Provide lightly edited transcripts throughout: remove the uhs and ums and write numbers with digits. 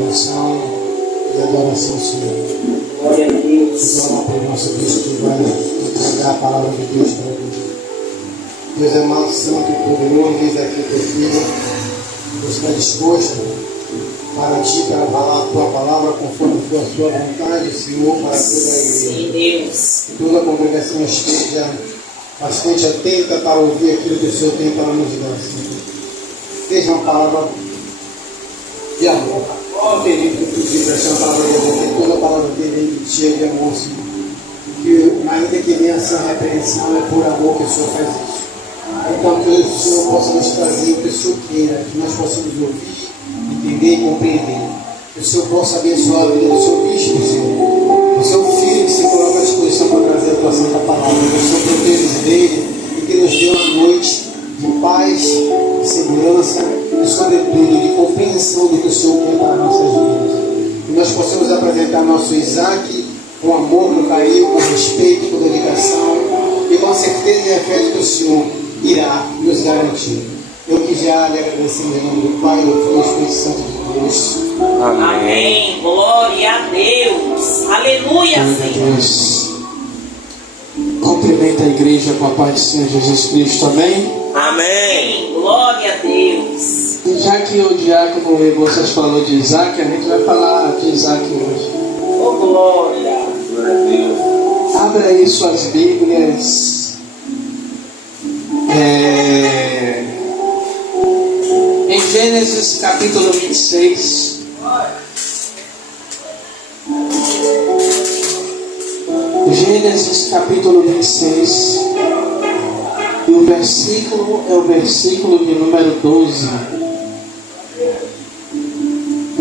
oração e adoração ao Senhor. Glória a Deus. Vamos orar para o nosso Deus que vai entregar a palavra de Deus para nós. Deus amado, santo e poderoso, eis aqui teu filho. Deus está disposto para ti, para falar a tua palavra conforme for a sua vontade, Senhor, para toda a igreja. Que toda a congregação esteja bastante atenta para ouvir aquilo que o Senhor tem para nos dar, Senhor. Seja uma palavra de amor. Ó, querido, que tu diz essa palavra de amor, que toda a palavra dele é cheia de amor, Senhor. Que ainda que venha essa repreensão, é por amor que o Senhor faz isso. Então, que o Senhor possa nos trazer o que o Senhor queira, que nós possamos ouvir, entender e compreender. Que o Senhor possa abençoar a vida do seu bispo, Senhor. O seu filho que se coloca à disposição para trazer a tua santa palavra. Que o Senhor proteja dele e que nos dê uma noite de paz, de segurança e, sobretudo, de compreensão do que o Senhor quer para nossas vidas. Que nós possamos apresentar nosso Isaac com amor, com carinho, com respeito, com dedicação e com a certeza e a fé de que o Senhor irá nos garantir. Eu que já lhe agradeço em nome do Pai, do Filho e do Espírito Santo de Deus. Amém. Glória a Deus. Aleluia, Senhor. Cumprimenta a igreja com a paz do Senhor Jesus Cristo. Amém? Amém. Glória a Deus. E já que o diácono Rebouças falou de Isaac, a gente vai falar de Isaac hoje. Oh, glória. Glória a Deus. Abra aí suas Bíblias. Em Gênesis capítulo 26. Gênesis capítulo 26. E o versículo é o versículo de número 12.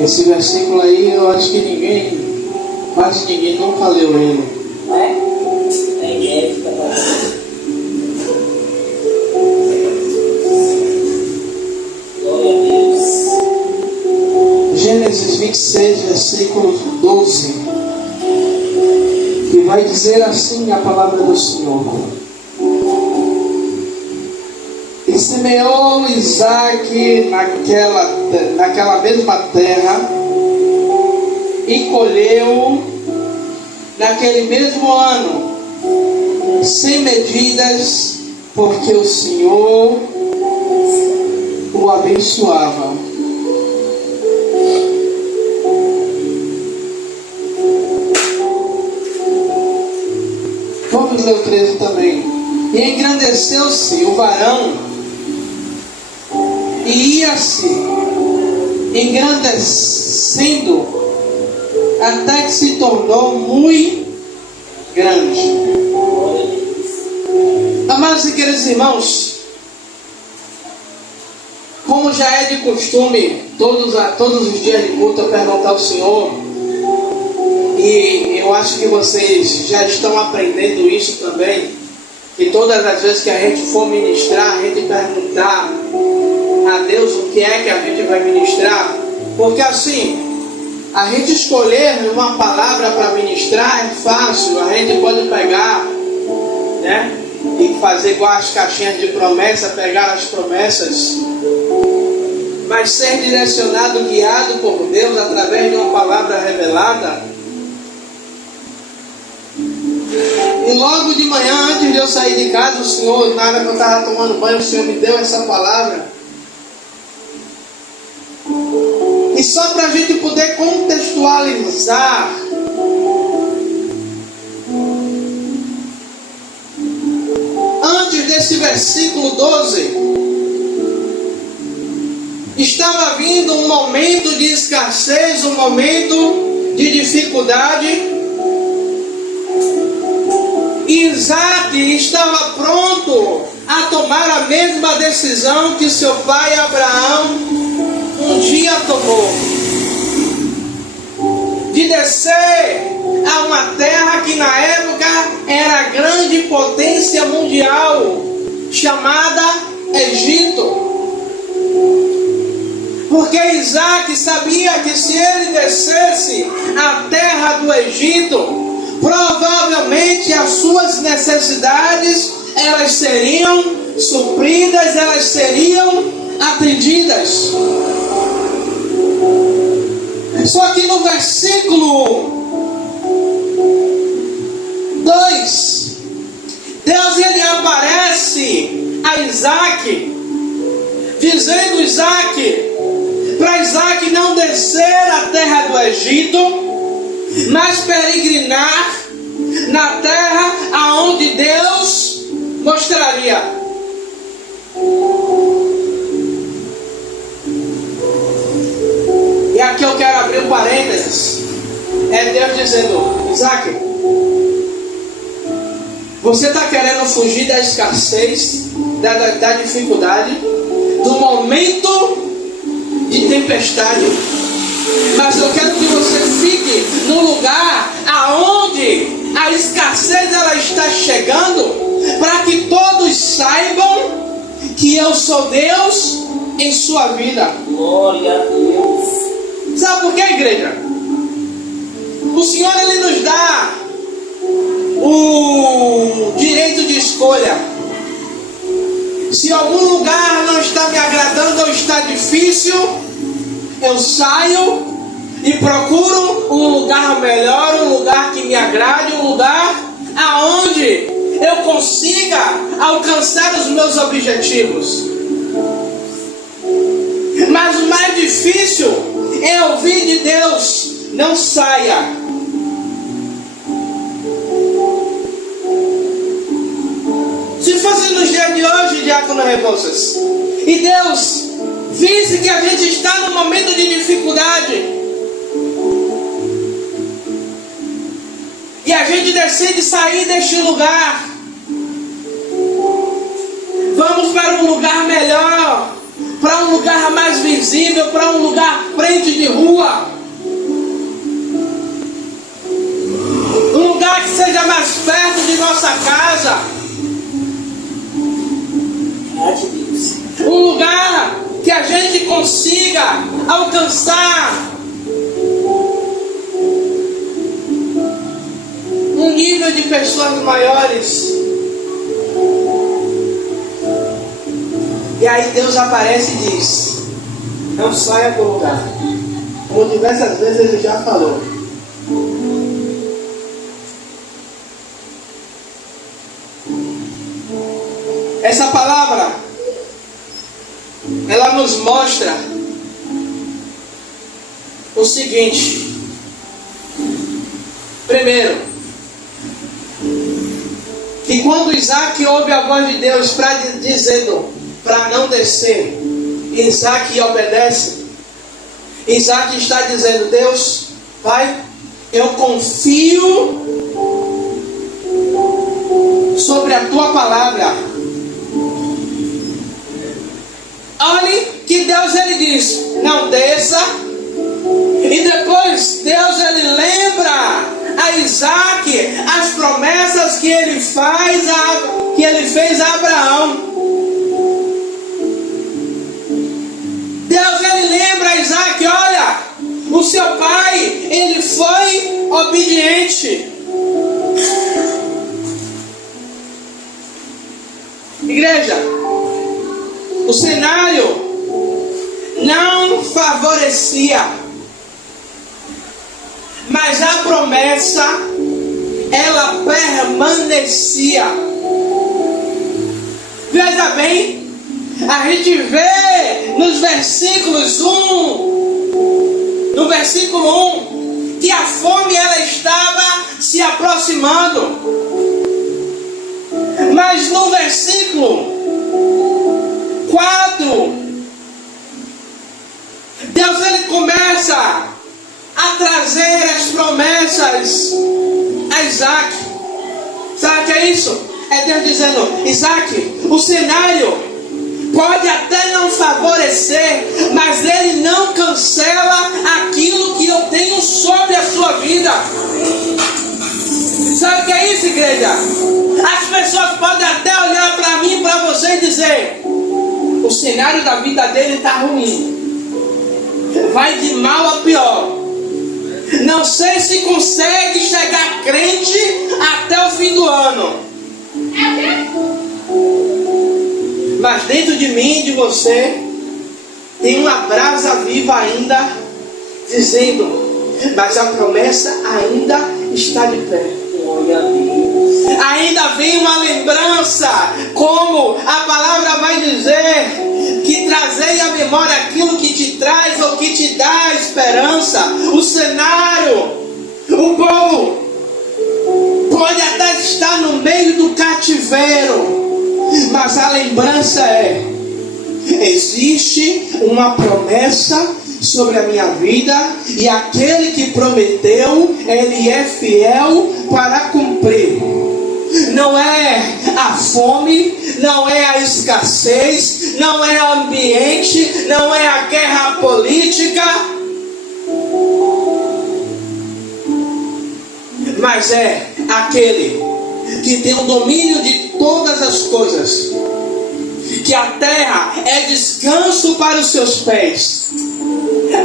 Esse versículo aí eu acho que quase ninguém nunca leu ele. Gênesis 26, versículo 12, que vai dizer assim a palavra do Senhor: E semeou Isaac naquela mesma terra, e colheu naquele mesmo ano, sem medidas, porque o Senhor o abençoava. Vamos ler o 13 também. E engrandeceu-se o varão, e ia-se engrandecendo, até que se tornou muito grande. Amados e queridos irmãos, como já é de costume, todos os dias de culto eu perguntar ao Senhor, e eu acho que vocês já estão aprendendo isso também, que todas as vezes que a gente for ministrar, a gente perguntar a Deus o que é que a gente vai ministrar, porque assim, a gente escolher uma palavra para ministrar é fácil, a gente pode pegar, né, e fazer igual as caixinhas de promessa, pegar as promessas, mas ser direcionado, guiado por Deus através de uma palavra revelada. E logo de manhã, antes de eu sair de casa, o Senhor, na hora que eu estava tomando banho, o Senhor me deu essa palavra. E só para a gente poder contextualizar, antes desse versículo 12, estava vindo um momento de escassez, um momento de dificuldade. Isaac estava pronto a tomar a mesma decisão que seu pai Abraão um dia tomou, de descer a uma terra que na época era a grande potência mundial, chamada Egito. Porque Isaac sabia que se ele descesse à terra do Egito, provavelmente as suas necessidades elas seriam supridas, elas seriam atendidas. Só que no versículo 2, Deus ele aparece a Isaac, dizendo para Isaac não descer à terra do Egito, mas peregrinar na terra aonde Deus mostraria. E aqui eu quero abrir um parênteses. É Deus dizendo: Isaac, você está querendo fugir da escassez, da dificuldade, do momento de tempestade, mas eu quero que você fique no lugar aonde a escassez ela está chegando, para que todos saibam que eu sou Deus em sua vida. Glória a Deus. Sabe por quê, igreja? O Senhor ele nos dá o direito de escolha. Se algum lugar não está me agradando ou está difícil, eu saio e procuro um lugar melhor, um lugar que me agrade, um lugar aonde eu consiga alcançar os meus objetivos. Mas o mais difícil é ouvir de Deus: não saia. Se fosse nos dias de hoje, Diácono Rebouças, e Deus visse que a gente está num momento de dificuldade, e a gente decide sair deste lugar, vamos para um lugar melhor, para um lugar mais visível, para um lugar frente de rua, um lugar que seja mais perto de nossa casa, um lugar que a gente consiga alcançar um nível de pessoas maiores. E aí Deus aparece e diz: não saia do lugar. Como diversas vezes ele já falou. Essa palavra, ela nos mostra o seguinte. Primeiro, que quando Isaac ouve a voz de Deus dizendo para não descer, Isaac obedece. Isaac está dizendo: Deus, Pai, eu confio sobre a tua palavra. Olhe que Deus ele diz: não desça. E depois Deus ele lembra a Isaac as promessas que ele fez a Abraão. Deus ele lembra a Isaac: olha, o seu pai ele foi obediente. Igreja, o cenário não favorecia, mas a promessa ela permanecia. Veja bem, a gente vê no versículo 1, que a fome ela estava se aproximando. Mas no versículo 4, Deus ele começa a trazer as promessas a Isaac. Sabe o que é isso? É Deus dizendo: Isaac, o cenário pode até não favorecer, mas ele não cancela aquilo que eu tenho sobre a sua vida. Sabe o que é isso, igreja? As pessoas podem até olhar para mim e para você e dizer: o cenário da vida dele está ruim, vai de mal a pior, não sei se consegue chegar crente até o fim do ano. Mas dentro de mim e de você tem uma brasa viva ainda, dizendo: mas a promessa ainda está de pé. Glória a Deus. Ainda vem uma lembrança, como a palavra vai dizer, que trazei à memória aquilo que te traz ou que te dá esperança. O cenário, o povo pode até estar no meio do cativeiro, mas a lembrança é: existe uma promessa sobre a minha vida, e aquele que prometeu, ele é fiel para cumprir. Não é a fome, não é a escassez, não é o ambiente, não é a guerra política, mas é aquele que tem o domínio de todas as coisas, que a terra é descanso para os seus pés.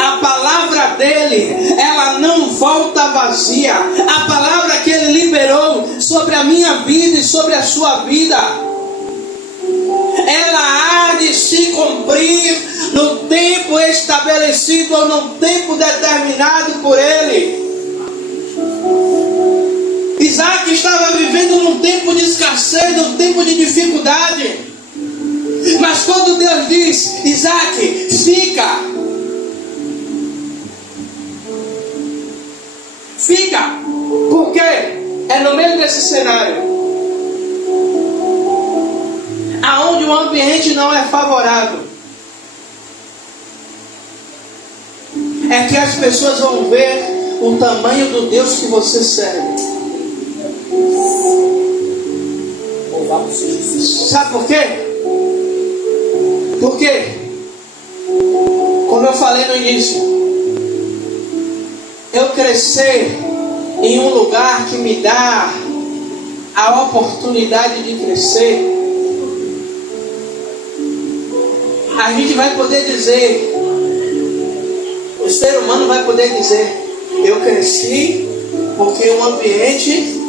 A palavra dele, ela não volta vazia. A palavra que ele liberou sobre a minha vida e sobre a sua vida, ela há de se cumprir no tempo estabelecido ou no tempo determinado por ele. Isaac estava vivendo num tempo de escassez, num tempo de dificuldade. Mas quando Deus diz: Isaac, fica, porque é no meio desse cenário, aonde o ambiente não é favorável, é que as pessoas vão ver o tamanho do Deus que você serve. Sabe por quê? Porque, como eu falei no início, eu crescer em um lugar que me dá a oportunidade de crescer, a gente vai poder dizer, o ser humano vai poder dizer: eu cresci porque o ambiente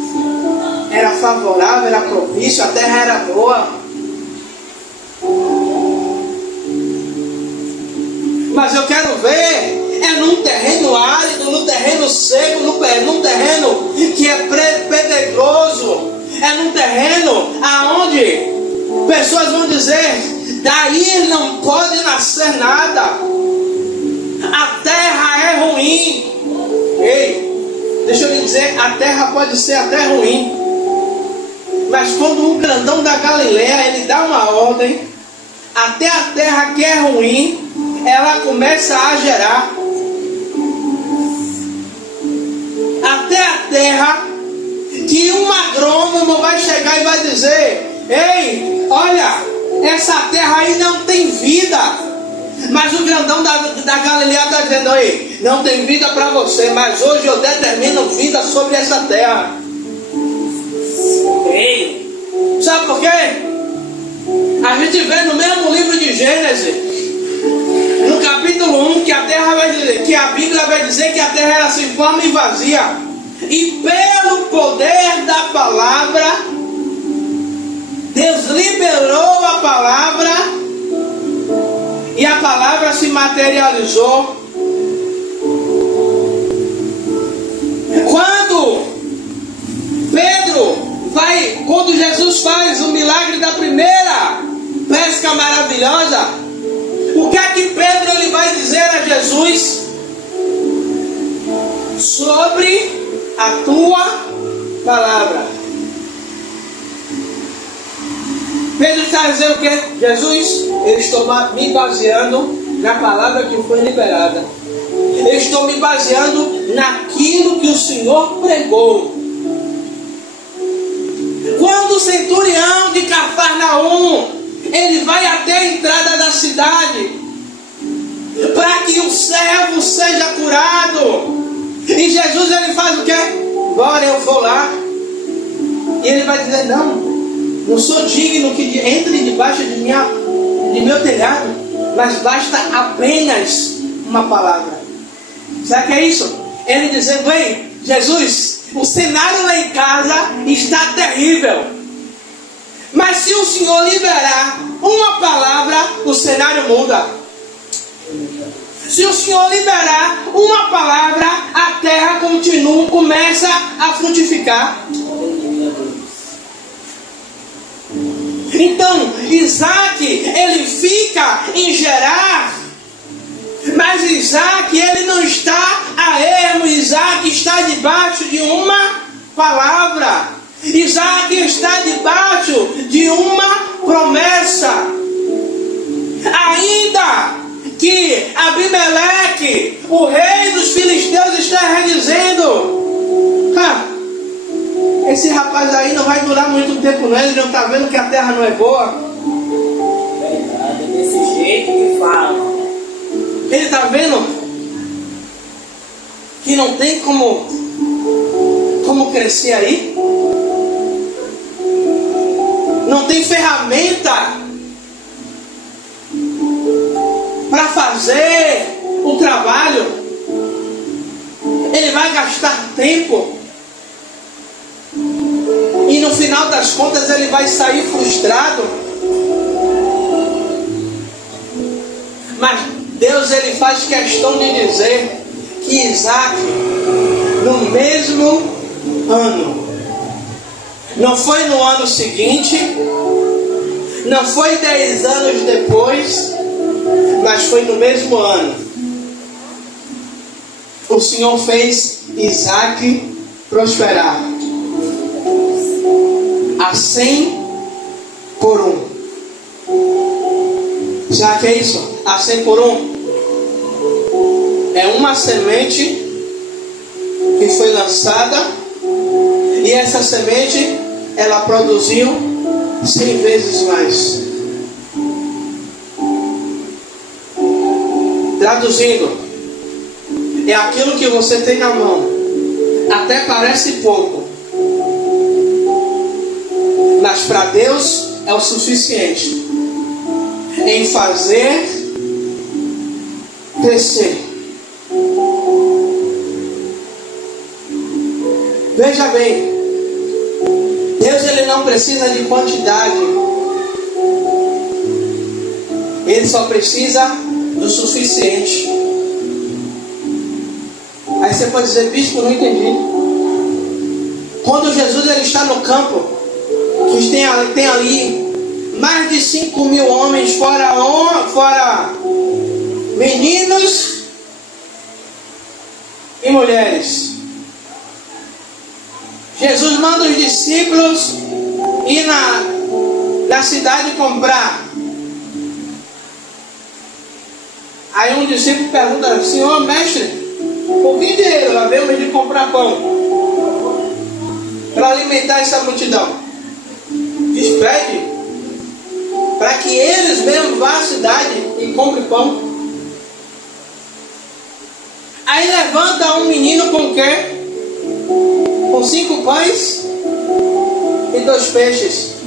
era favorável, era propício, a terra era boa. Mas eu quero ver num terreno árido, num terreno seco, num terreno que é pedregoso, é num terreno aonde pessoas vão dizer: daí não pode nascer nada, a terra é ruim. Ei, deixa eu lhe dizer, a terra pode ser até ruim, mas quando o grandão da Galileia, ele dá uma ordem, até a terra que é ruim, ela começa a gerar. Até a terra que um agrônomo vai chegar e vai dizer: ei, olha, essa terra aí não tem vida. Mas o grandão da Galileia está dizendo: ei, não tem vida para você, mas hoje eu determino vida sobre essa terra. Ei, sabe por quê? A gente vê no mesmo livro de Gênesis, no capítulo 1, que a terra vai dizer, que a Bíblia vai dizer que a terra era sem forma e vazia, e pelo poder da palavra, Deus liberou a palavra, e a palavra se materializou. Quando Jesus faz o milagre da primeira pesca maravilhosa, o que é que Pedro ele vai dizer a Jesus? Sobre a tua palavra. Pedro está dizendo o quê? Jesus, eu estou me baseando na palavra que foi liberada. Eu estou me baseando naquilo que o Senhor pregou. Quando o centurião de Cafarnaum, ele vai até a entrada da cidade, para que o servo seja curado, e Jesus ele faz o quê? Agora eu vou lá, e ele vai dizer: não sou digno que entre debaixo de meu telhado, mas basta apenas uma palavra. Sabe o que é isso? Ele dizendo: ei, Jesus, o cenário lá em casa está terrível, mas se o Senhor liberar uma palavra, o cenário muda. Se o Senhor liberar uma palavra, a terra começa a frutificar. Então, Isaac, ele fica em Gerar, mas Isaac, ele não está a ermo. Isaac está debaixo de uma palavra. Isaac está debaixo de uma promessa. Ainda que Abimeleque, o rei dos filisteus, está dizendo: esse rapaz aí não vai durar muito tempo não, ele não está vendo que a terra não é boa. Verdade, é desse jeito que fala. Ele está vendo que não tem como crescer aí. Não tem ferramenta para fazer o trabalho. Ele vai gastar tempo. E no final das contas ele vai sair frustrado. Mas Deus, ele faz questão de dizer que Isaac, no mesmo ano, não foi no ano seguinte, não foi 10 anos depois, mas foi no mesmo ano, o Senhor fez Isaac prosperar a 100 por 1. Já que é isso? A 100 por 1 é uma semente que foi lançada, e essa semente ela produziu 100 vezes mais. Traduzindo, é aquilo que você tem na mão. Até parece pouco, mas para Deus é o suficiente em fazer crescer. Veja bem, Deus, ele não precisa de quantidade, ele só precisa do suficiente. Aí você pode dizer: bispo, não entendi. Quando Jesus ele está no campo, que tem ali mais de 5.000 homens, fora meninos e mulheres. Jesus manda os discípulos ir na cidade comprar. Aí um discípulo pergunta: Senhor, mestre, por que dinheiro nós vemos de comprar pão para alimentar essa multidão? Diz: pede para que eles mesmos vá à cidade e comprem pão. Aí levanta um menino com o quê? Com 5 pães e 2 peixes.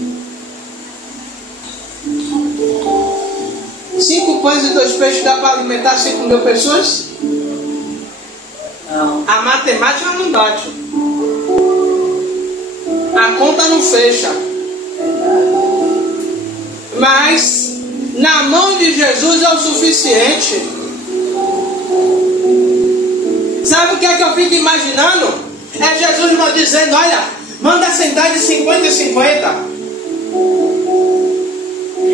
5 pães e 2 peixes dá para alimentar 5.000 pessoas? Não. A matemática não bate. A conta não fecha. Mas na mão de Jesus é o suficiente. Sabe o que é que eu fico imaginando? É Jesus me dizendo: olha, manda sentar de 50 em 50.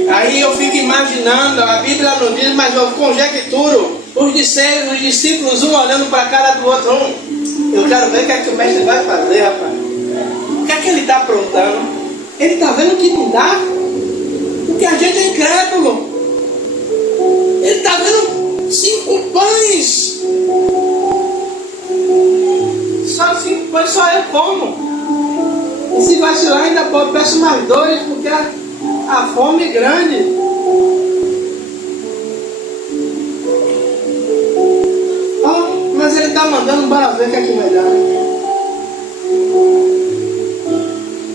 Aí eu fico imaginando, a Bíblia não diz, mas eu conjecturo os discípulos, um olhando para a cara do outro. Eu quero ver o que é que o mestre vai fazer, rapaz. O que é que ele está aprontando? Ele está vendo que não dá, porque a gente é incrédulo. Ele está vendo 5 pães. Só 5 pães, só eu como. E se vacilar ainda peço mais 2, porque a fome é grande. Mas ele está mandando para ver o que é que vai dar.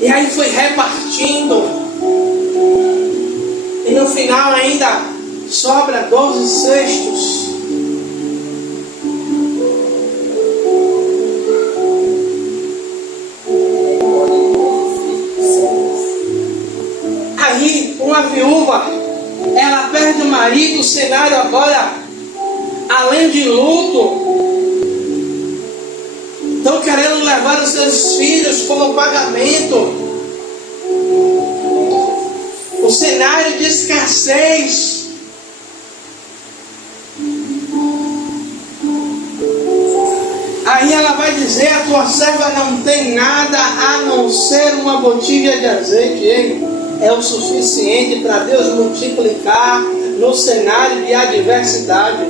E aí foi repartindo. E no final ainda sobra 12 cestos. Aí uma viúva, ela perde o marido, o cenário agora, além de luto, estão querendo levar os seus filhos como pagamento. O cenário de escassez. Aí ela vai dizer: a tua serva não tem nada a não ser uma botija de azeite. Ele é o suficiente para Deus multiplicar no cenário de adversidade.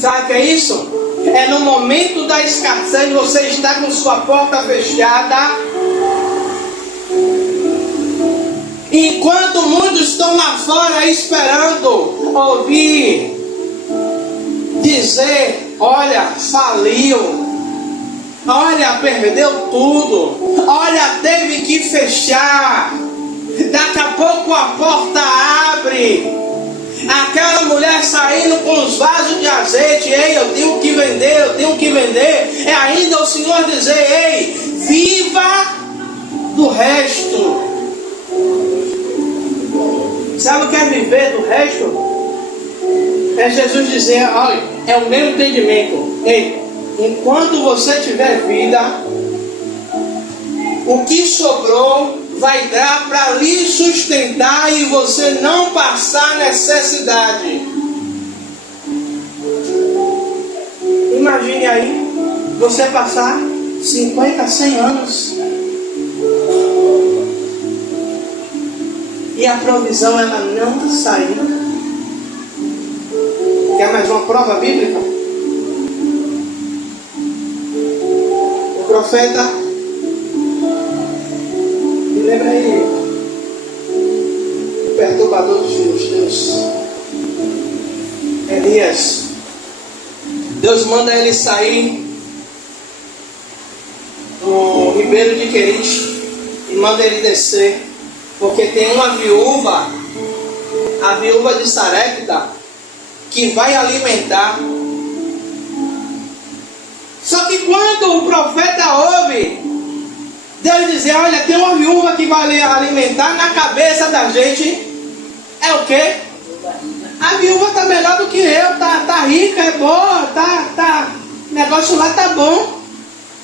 Sabe o que é isso? É no momento da escassez, você está com sua porta fechada, enquanto muitos estão lá fora esperando ouvir dizer: olha, faliu, olha, perdeu tudo, olha, teve que fechar, daqui a pouco a porta abre. Aquela mulher saindo com os vasos de azeite: ei, eu tenho que vender, eu tenho que vender. É ainda o Senhor dizer: ei, viva do resto. Sabe o que é viver do resto? É Jesus dizer: olha, é o meu entendimento. Ei, enquanto você tiver vida, o que sobrou vai dar para lhe sustentar e você não passar necessidade. Imagine aí, você passar 50, 100 anos e a provisão ela não sair. Quer mais uma prova bíblica? O profeta, me lembra aí, o perturbador dos filisteus, Elias. Deus manda ele sair do ribeiro de Querite e manda ele descer, porque tem uma viúva, a viúva de Sarepta, que vai alimentar. Só que quando o profeta ouve Deus dizer: olha, tem uma viúva que vai alimentar, na cabeça da gente é o quê? A viúva está melhor do que eu, tá rica, é boa, o negócio lá tá bom.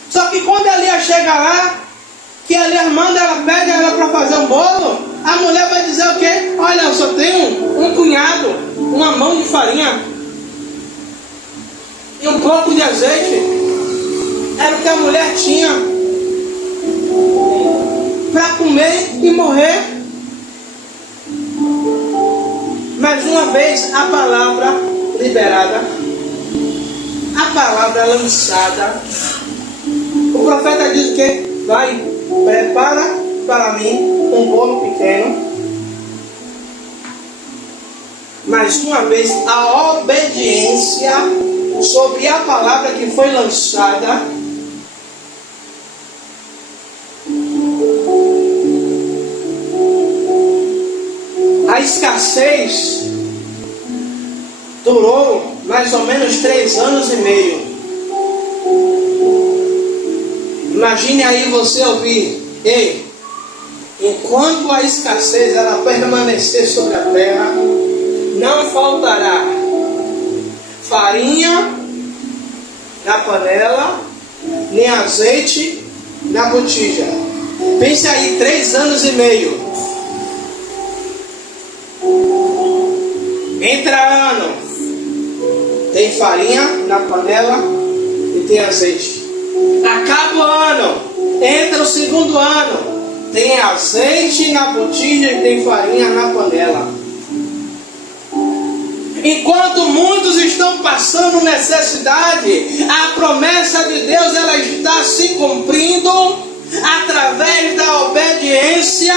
Só que quando a Elias chega lá, que a Elias manda, ela pede ela para fazer um bolo, a mulher vai dizer o quê? Olha, eu só tenho um punhado, uma mão de farinha e um pouco de azeite. Era o que a mulher tinha para comer e morrer. Mais uma vez a palavra liberada, a palavra lançada. O profeta diz o quê? Vai, prepara para mim um bolo pequeno. Mais uma vez a obediência sobre a palavra que foi lançada. A escassez durou mais ou menos 3 anos e meio. Imagine aí você ouvir: ei, enquanto a escassez ela permanecer sobre a terra, não faltará farinha na panela, nem azeite na botija. Pense aí, 3 anos e meio. Entra ano, tem farinha na panela e tem azeite. Acaba o ano, entra o segundo ano, tem azeite na botija e tem farinha na panela. Enquanto muitos estão passando necessidade, a promessa de Deus ela está se cumprindo através da obediência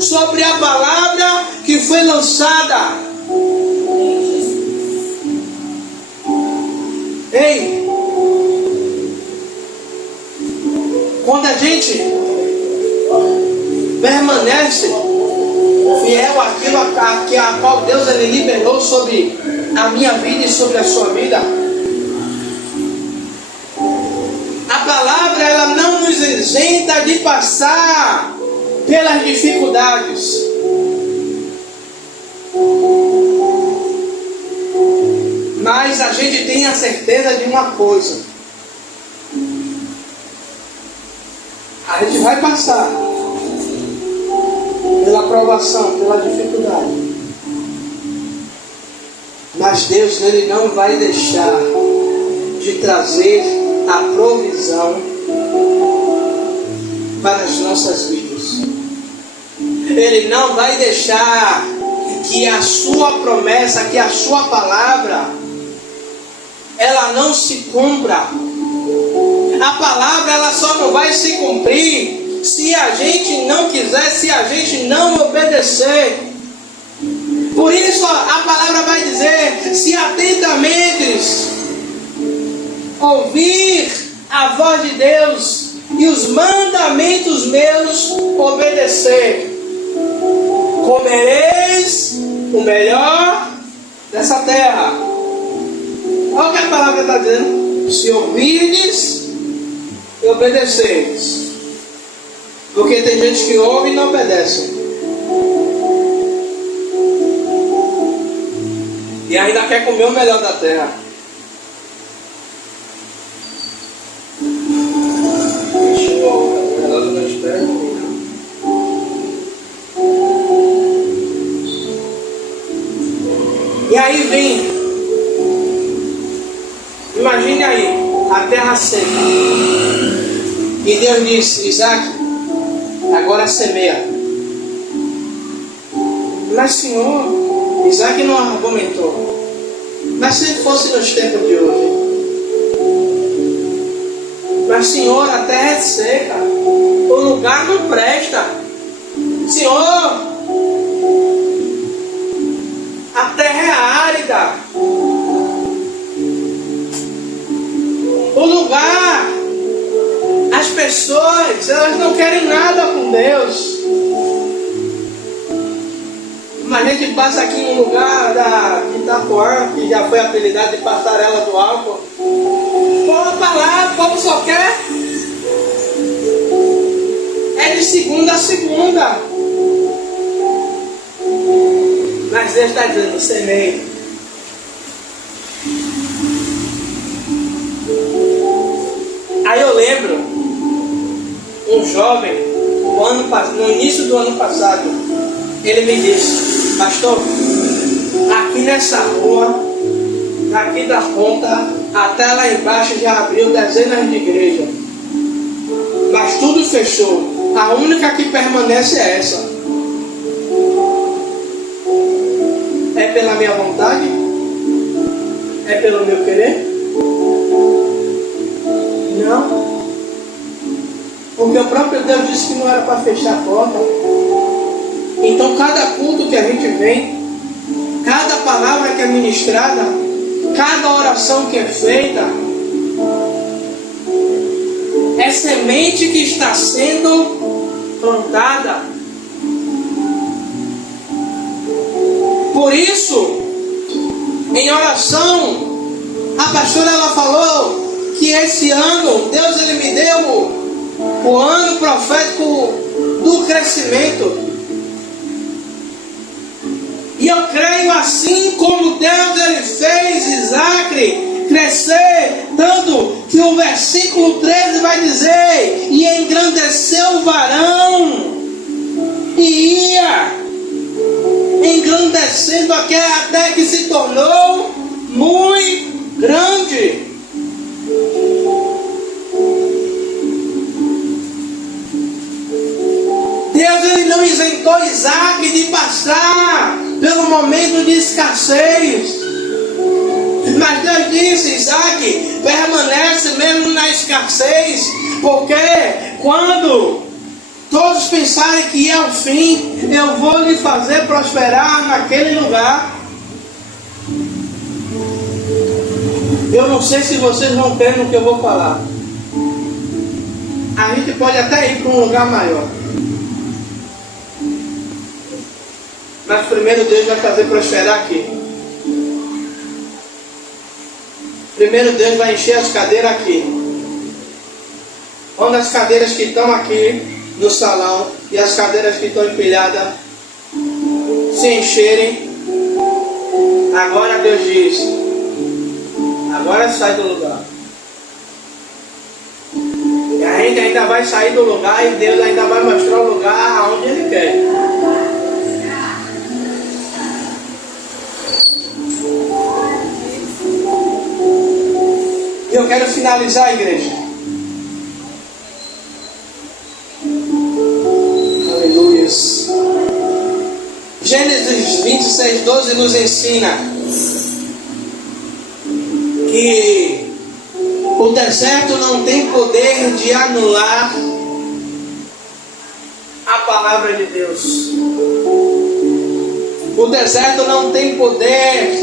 sobre a palavra que foi lançada. Ei, quando a gente permanece fiel àquilo a qual Deus ele liberou sobre a minha vida e sobre a sua vida, a palavra ela não nos isenta de passar pelas dificuldades. certeza de uma coisa: a gente vai passar pela provação, pela dificuldade, mas Deus, Ele não vai deixar de trazer a provisão para as nossas vidas. Ele não vai deixar que a sua promessa, que a sua palavra, ela não se cumpra. A palavra, ela só não vai se cumprir se a gente não quiser, se a gente não obedecer. Por isso a palavra vai dizer: se atentamente ouvir a voz de Deus e os mandamentos meus obedecer, comereis o melhor dessa terra. Olha o que a palavra está dizendo: se ouvirdes e obedecerdes. Porque tem gente que ouve e não obedece, e ainda quer comer o melhor da terra. E aí vem, imagine aí, a terra seca. E Deus disse: Isaac, agora semeia. Mas Senhor, Isaac não argumentou. Mas se fosse nos tempos de hoje: mas Senhor, a terra é seca, o lugar não presta. Senhor, a terra é árida, o lugar, as pessoas, elas não querem nada com Deus. Mas a gente passa aqui em um lugar de Itapuã, que já foi apelidado de passarela do álcool. Pô, pra lá, o povo só quer é de segunda a segunda. Mas Deus está dizendo: semeie. Aí eu lembro um jovem, no início do ano passado, ele me disse: pastor, aqui nessa rua, daqui da ponta até lá embaixo já abriu dezenas de igrejas, mas tudo fechou. A única que permanece é essa. É pela minha vontade? É pelo meu querer? Não. Porque o próprio Deus disse que não era para fechar a porta. Então cada culto que a gente vem, cada palavra que é ministrada, cada oração que é feita, é semente que está sendo plantada. Por isso, em oração, a pastora ela falou que esse ano, Deus ele me deu o ano profético do crescimento. E eu creio, assim como Deus ele fez Isaac crescer, tanto que o versículo 13 vai dizer: e engrandeceu o varão, e ia engrandecendo até que se tornou muito grande. Deus ele não isentou Isaac de passar pelo momento de escassez. Mas Deus disse: Isaac, permanece mesmo na escassez, porque quando todos pensarem que é o fim, eu vou lhe fazer prosperar naquele lugar. Eu não sei se vocês vão ter no que eu vou falar. A gente pode até ir para um lugar maior, mas primeiro Deus vai fazer prosperar aqui. Primeiro Deus vai encher as cadeiras aqui. Onde as cadeiras que estão aqui no salão e as cadeiras que estão empilhadas se encherem, agora Deus diz: Agora sai do lugar. E a gente ainda vai sair do lugar e Deus ainda vai mostrar o lugar aonde Ele quer. E eu quero finalizar, igreja. Aleluias. Gênesis 26:12 nos ensina que o deserto não tem poder de anular a palavra de Deus. O deserto não tem poder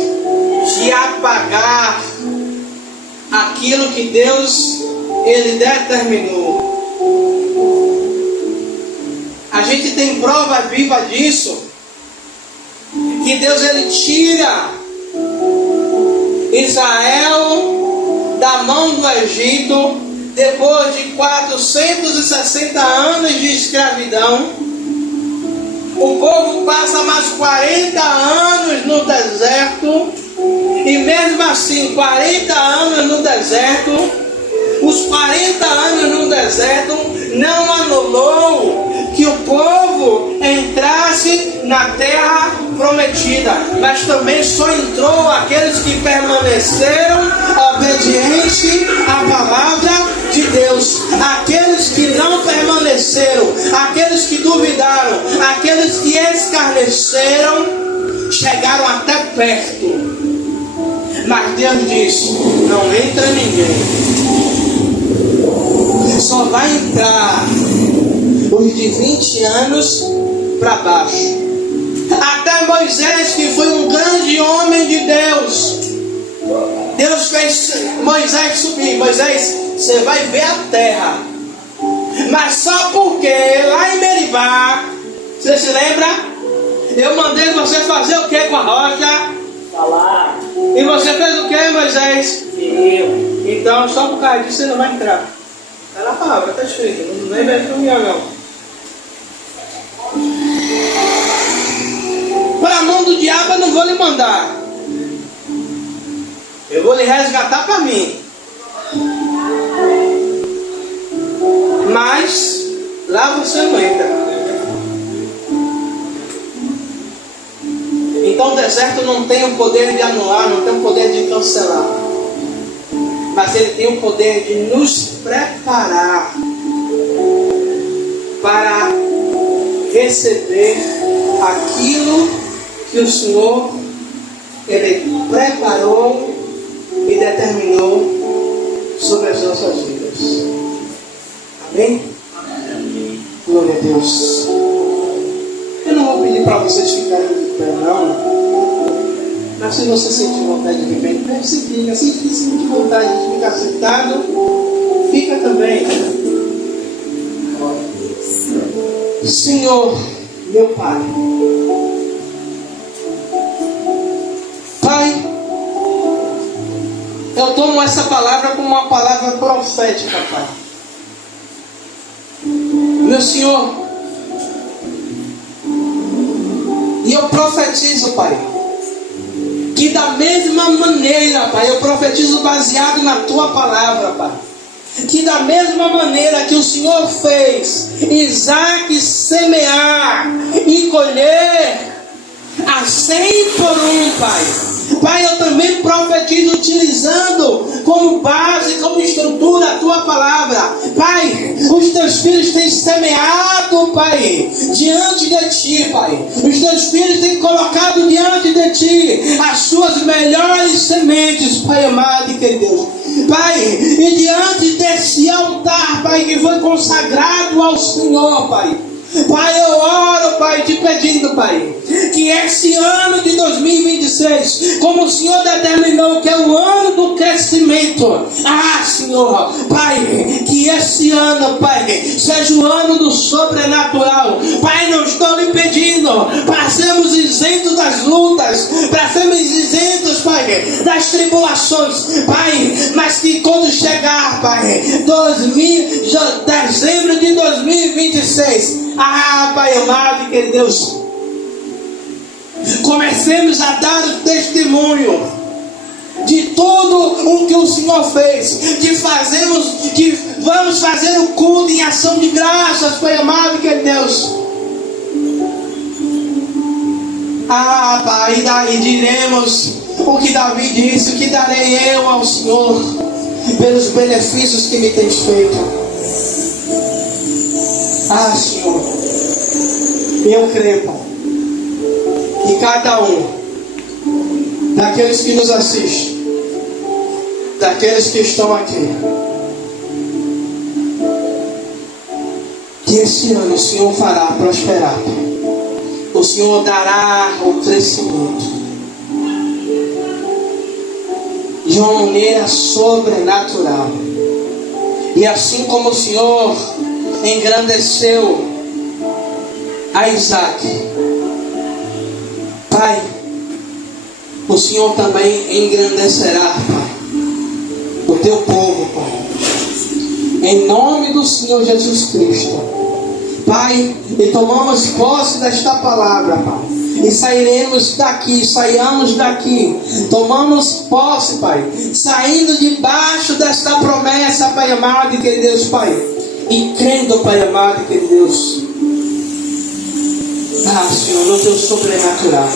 de apagar aquilo que Deus Ele determinou. A gente tem prova viva disso, que Deus Ele tira Israel da mão do Egito depois de 460 anos de escravidão. O povo passa mais 40 anos no deserto, e mesmo assim 40 anos no deserto, os 40 anos no deserto não anulou que o povo entrasse na terra prometida, mas também só entrou aqueles que permaneceram obedientes à palavra de Deus. Aqueles que não permaneceram, aqueles que duvidaram, aqueles que escarneceram, chegaram até perto. Mas Deus disse: não entra ninguém. Só vai entrar os de 20 anos para baixo. Até Moisés, que foi um grande homem de Deus, Deus fez Moisés subir. Moisés, você vai ver a terra, mas só porque lá em Meribá, você se lembra? Eu mandei você fazer o que com a rocha? Falar. E você fez o que, Moisés? Eu. Então, só por causa disso você não vai entrar. Está na palavra, está escrito. Não é velho não. Para a mão do diabo eu não vou lhe mandar. Eu vou lhe resgatar para mim. Mas lá você não entra. Então o deserto não tem o poder de anular, não tem o poder de cancelar, mas ele tem o poder de nos preparar para receber aquilo que o Senhor Ele preparou e determinou sobre as nossas vidas. Amém? Glória a Deus. Eu não vou pedir para vocês ficarem de pé, não. Mas se você sentir vontade de ficar de pé, você fica. Se sentir vontade de ficar sentado, fica também. Senhor, meu Pai. Pai, eu tomo essa palavra como uma palavra profética, Pai. Meu Senhor, e eu profetizo, Pai, que da mesma maneira, Pai, eu profetizo baseado na Tua palavra, Pai, que da mesma maneira que o Senhor fez Isaac semear e colher a 100 por 1, Pai. Pai, eu também profetizo utilizando como base, como estrutura a Tua palavra. Pai, os Teus filhos têm semeado, Pai, diante de Ti, Pai. Os Teus filhos têm colocado diante de Ti as Suas melhores sementes, Pai amado e querido. Pai, e diante desse altar, Pai, que foi consagrado ao Senhor, Pai. Pai, eu oro, Pai, te pedindo, Pai, que esse ano de 2026, como o Senhor determinou que é o ano do crescimento, Senhor, Pai, que esse ano, Pai, seja o ano do sobrenatural. Pai, não estou lhe pedindo para sermos isentos das lutas, para sermos isentos, Pai, das tribulações, Pai, mas que quando chegar, Pai, dezembro de 2026, Pai amado e que Deus, comecemos a dar o testemunho de tudo o que o Senhor fez, que vamos fazer o culto em ação de graças, Pai amado, que é Deus. Pai, e diremos o que Davi disse: o que darei eu ao Senhor pelos benefícios que me tens feito. Senhor, eu creio, Pai, que cada um daqueles que nos assistem, daqueles que estão aqui, que esse ano o Senhor fará prosperar, o Senhor dará o crescimento de uma maneira sobrenatural. E assim como o Senhor engrandeceu a Isaac, Pai, o Senhor também engrandecerá, Pai, o teu povo, Pai, em nome do Senhor Jesus Cristo, Pai. E tomamos posse desta palavra, Pai, e saiamos daqui, tomamos posse, Pai, saindo debaixo desta promessa, Pai amado e querido Deus, Pai, e crendo, Pai amado e querido Deus, Senhor, no teu sobrenatural.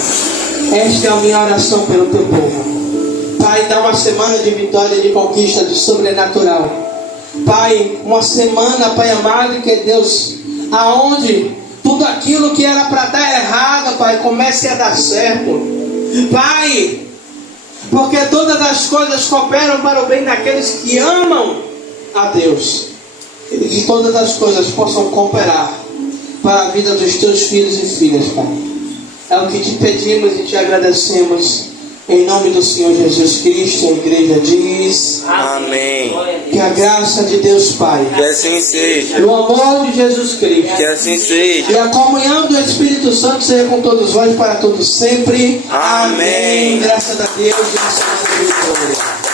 Esta é a minha oração pelo teu povo, Pai. Dá uma semana de vitória, de conquista, de sobrenatural, Pai. Uma semana, Pai amado e que Deus, aonde tudo aquilo que era para dar errado, Pai, comece a dar certo, Pai, porque todas as coisas cooperam para o bem daqueles que amam a Deus, e que todas as coisas possam cooperar para a vida dos teus filhos e filhas, Pai. É o que te pedimos e te agradecemos, em nome do Senhor Jesus Cristo. A igreja diz Amém. Que a graça de Deus Pai, Que assim seja. o amor de Jesus Cristo, Que assim seja. e a comunhão do Espírito Santo seja com todos vós para todos sempre. Amém. Graças a Deus e a sua vitória.